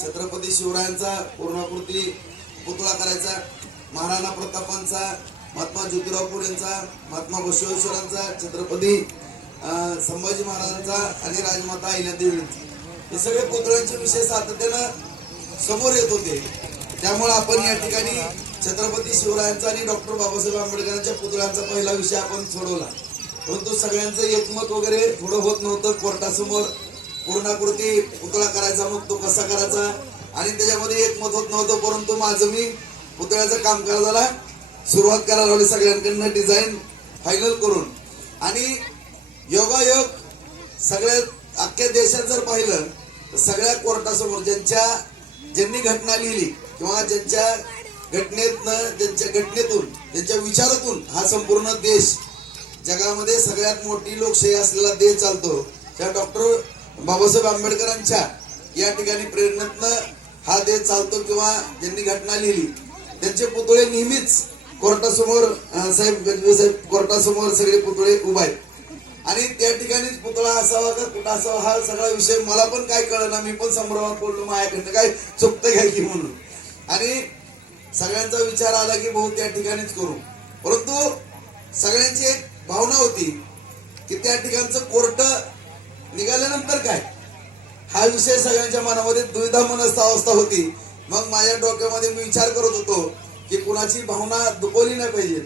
छत्रपती शिवरायांचा पूर्णाकृती पुतळा करायचा, महाराणा प्रतापांचा, महात्मा ज्योतिराव फुलेंचा, महात्मा बसवेश्वरांचा, छत्रपती संभाजी महाराजांचा आणि राजमाता अहिल्यादेवींचा, हे सगळे पुतळ्यांचे विषय सातत्यानं समोर येत होते. त्यामुळे आपण या ठिकाणी छत्रपती शिवरायांचा आणि डॉक्टर बाबासाहेब आंबेडकरांच्या पुतळ्यांचा पहिला विषय आपण सोडवला. परंतु सगळ्यांचं एकमत वगैरे थोडं होत नव्हतं. कोर्टासमोर पूर्णाकृती पुतळा करायचा, मग तो कसा करायचा आणि त्याच्यामध्ये एकमत होत नव्हतं. परंतु माझं मी पुतळ्याचं काम करायला सुरुवात करायला लावली, सगळ्यांकडनं डिझाईन फायनल करून. आणि योगायोग सगळ्या अख्ख्या देशात जर पाहिलं तर सगळ्या कोर्टासमोर ज्यांनी घटना लिहिली किंवा ज्यांच्या घटनेतून त्यांच्या विचारातून हा संपूर्ण देश, जगामध्ये सगळ्यात मोठी लोकशाही असलेला देश चालतो, त्या डॉक्टर बाबासाहेब आंबेडकरांच्या या ठिकाणी प्रेरणेतनं हा देश चालतो. किंवा ज्यांनी घटना लिहिली त्यांचे पुतळे नेहमीच कोर्टासमोर, साहेब गजबे साहेब कोर्टासमोर सगळे पुतळे उभा आहेत. आणि त्या ठिकाणीच पुतळा असावा का कुठं असावा हा सगळा विषय मला पण काय कळना. मी पण संभ्रमात बोललो, माझ्याकडनं काय चुकतं काय की म्हणून. आणि सगळ्यांचा विचार आला की भाऊ त्या ठिकाणीच करू. परंतु सगळ्यांची एक भावना होती की त्या ठिकाणचं कोर्ट निघाल्यानंतर काय, हा विषय सगळ्यांच्या मनामध्ये दुविधा मनस्थ अवस्था होती. मग माझ्या डोक्यामध्ये मी विचार करत होतो की कुणाची भावना दुखवली नाही पाहिजे,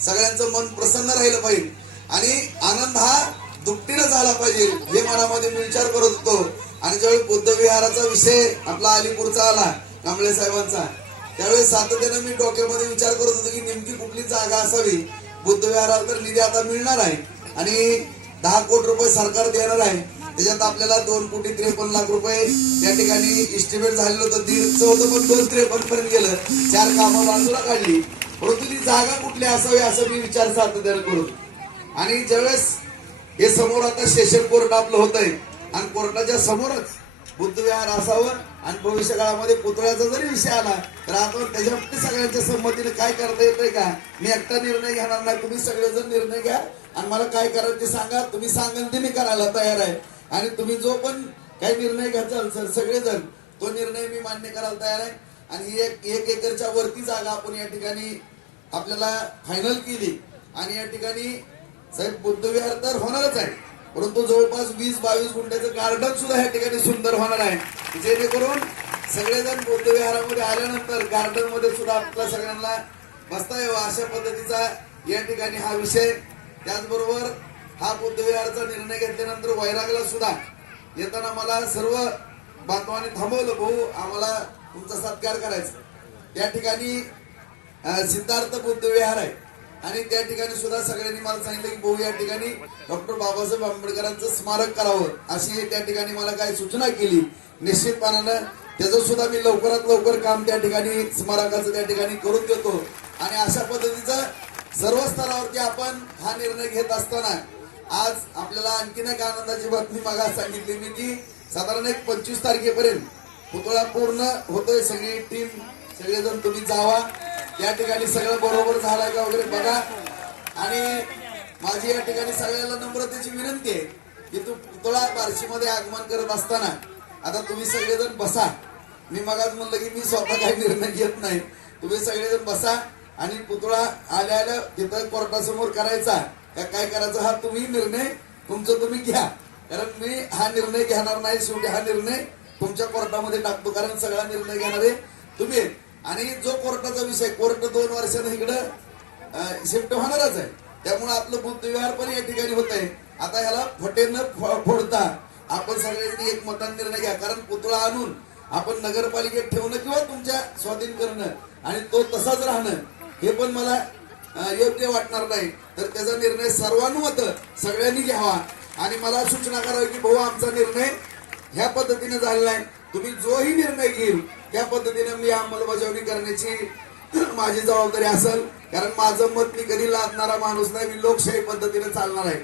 सगळ्यांचं मन प्रसन्न राहिलं पाहिजे आणि आनंद हा दुपटीनं झाला पाहिजे, हे मनामध्ये मी विचार करत होतो. आणि ज्यावेळी बुद्ध विहाराचा विषय आपला अलीपूरचा आला कांबळे साहेबांचा, त्यावेळेस सातत्यानं मी डोक्यामध्ये विचार करत होतो की नेमकी कुठली जागा असावी. बुद्ध विहाराला तर निधी आता मिळणार आहे आणि 10 कोटी रुपये सरकार देणार आहे. त्याच्यात आपल्याला 2,53,00,000 रुपये त्या ठिकाणी इस्टिमेट झालेलं होतं. 1.5 होतं पण 2,53 पर्यंत गेलं. 4 कामं बाजूला काढली. परंतु ती जागा कुठली असावी असं मी विचार सातत्यानं करतो. आणि ज्यावेळेस हे समोर आता सेशन कोर्ट आपलं होत आहे आणि कोर्टाच्या समोरच बुद्ध विहार असावं आणि भविष्य काळामध्ये पुतळ्याचा जरी विषय आला तर आपण त्याच्यामध्ये सगळ्यांच्या संमतीने काय करता येतंय का, मी एकटा निर्णय घेणार नाही, तुम्ही सगळेजण निर्णय घ्या आणि मला काय करायचं ते सांगा, तुम्ही सांगाल ते मी करायला तयार आहे. आणि तुम्ही जो पण काही निर्णय घ्याल सगळेजण तो निर्णय मी मान्य करायला तयार आहे. आणि 1 एकरच्या वरती जागा आपण या ठिकाणी आपल्याला फायनल केली. आणि या ठिकाणी साहेब बुद्ध विहार तर होणारच आहे, परंतु जवळपास 20-22 गुंठ्याचं गार्डन सुद्धा या ठिकाणी सुंदर होणार आहे, जेणेकरून सगळेजण बुद्ध विहारामध्ये आल्यानंतर गार्डन मध्ये सुद्धा आपल्या सगळ्यांना बसता यावं अशा पद्धतीचा या ठिकाणी हा विषय. त्याचबरोबर हा बुद्ध विहाराचा निर्णय घेतल्यानंतर वैरागला सुद्धा येताना मला सर्व बांधवांनी थांबवलं, भाऊ आम्हाला तुमचा सत्कार करायचा. त्या ठिकाणी सिद्धार्थ बुद्ध विहार आहे आणि त्या ठिकाणी सुद्धा सगळ्यांनी मला सांगितलं की भाऊ या ठिकाणी डॉक्टर बाबासाहेब आंबेडकरांचं स्मारक करावं अशी त्या ठिकाणी मला काही सूचना केली. निश्चितपणानं त्याचं सुद्धा मी लवकरात लवकर काम त्या ठिकाणी स्मारकाचं त्या ठिकाणी करून देतो. आणि अशा पद्धतीचं सर्व स्तरावरती आपण हा निर्णय घेत असताना आज आपल्याला आणखीन एक आनंदाची बातमी मागा सांगितली मी की साधारण एक 25 तारखेपर्यंत पुतळा पूर्ण होतोय. सगळी टीम सगळेजण तुम्ही जावा, त्या ठिकाणी सगळं बरोबर झालंय का वगैरे बघा. आणि माझी या ठिकाणी सगळ्याला नम्रतेची विनंती आहे की तू पुतळा बार्शीमध्ये आगमन करत असताना आता तुम्ही सगळेजण बसा. मी मगाच म्हणलं की मी स्वतः काही निर्णय घेत नाही, तुम्ही सगळेजण बसा आणि पुतळा आल्या तिथं कोर्टासमोर करायचा का काय करायचं हा तुम्ही निर्णय तुमचं तुम्ही घ्या. कारण मी हा निर्णय घेणार नाही, शेवटी हा निर्णय तुमच्या कोर्टामध्ये टाकतो, कारण सगळा निर्णय घेणारे तुम्ही. आणि जो कोर्टाचा विषय, कोर्ट 2 वर्षानं इकडं शिफ्ट होणारच आहे, त्यामुळे आपलं बुद्ध विहार पण या ठिकाणी होत आहे. आता ह्याला फटेनं फोडता आपण सगळ्यांनी एक मतान निर्णय घ्या, कारण पुतळा आणून आपण नगरपालिकेत ठेवणं किंवा तुमच्या स्वाधीन करणं आणि तो तसाच राहणं हे पण मला योग्य वाटणार नाही. तर त्याचा निर्णय सर्वानुमत सगळ्यांनी घ्यावा आणि मला सूचना करावी की भाऊ आमचा निर्णय ह्या पद्धतीने झालेला आहे, तुम्ही जोही निर्णय घेईल त्या पद्धतीने मी अंमलबजावणी करण्याची माझी जबाबदारी असेल. कारण माझं मत मी कधी लादणारा माणूस नाही, मी लोकशाही पद्धतीने चालणार आहे.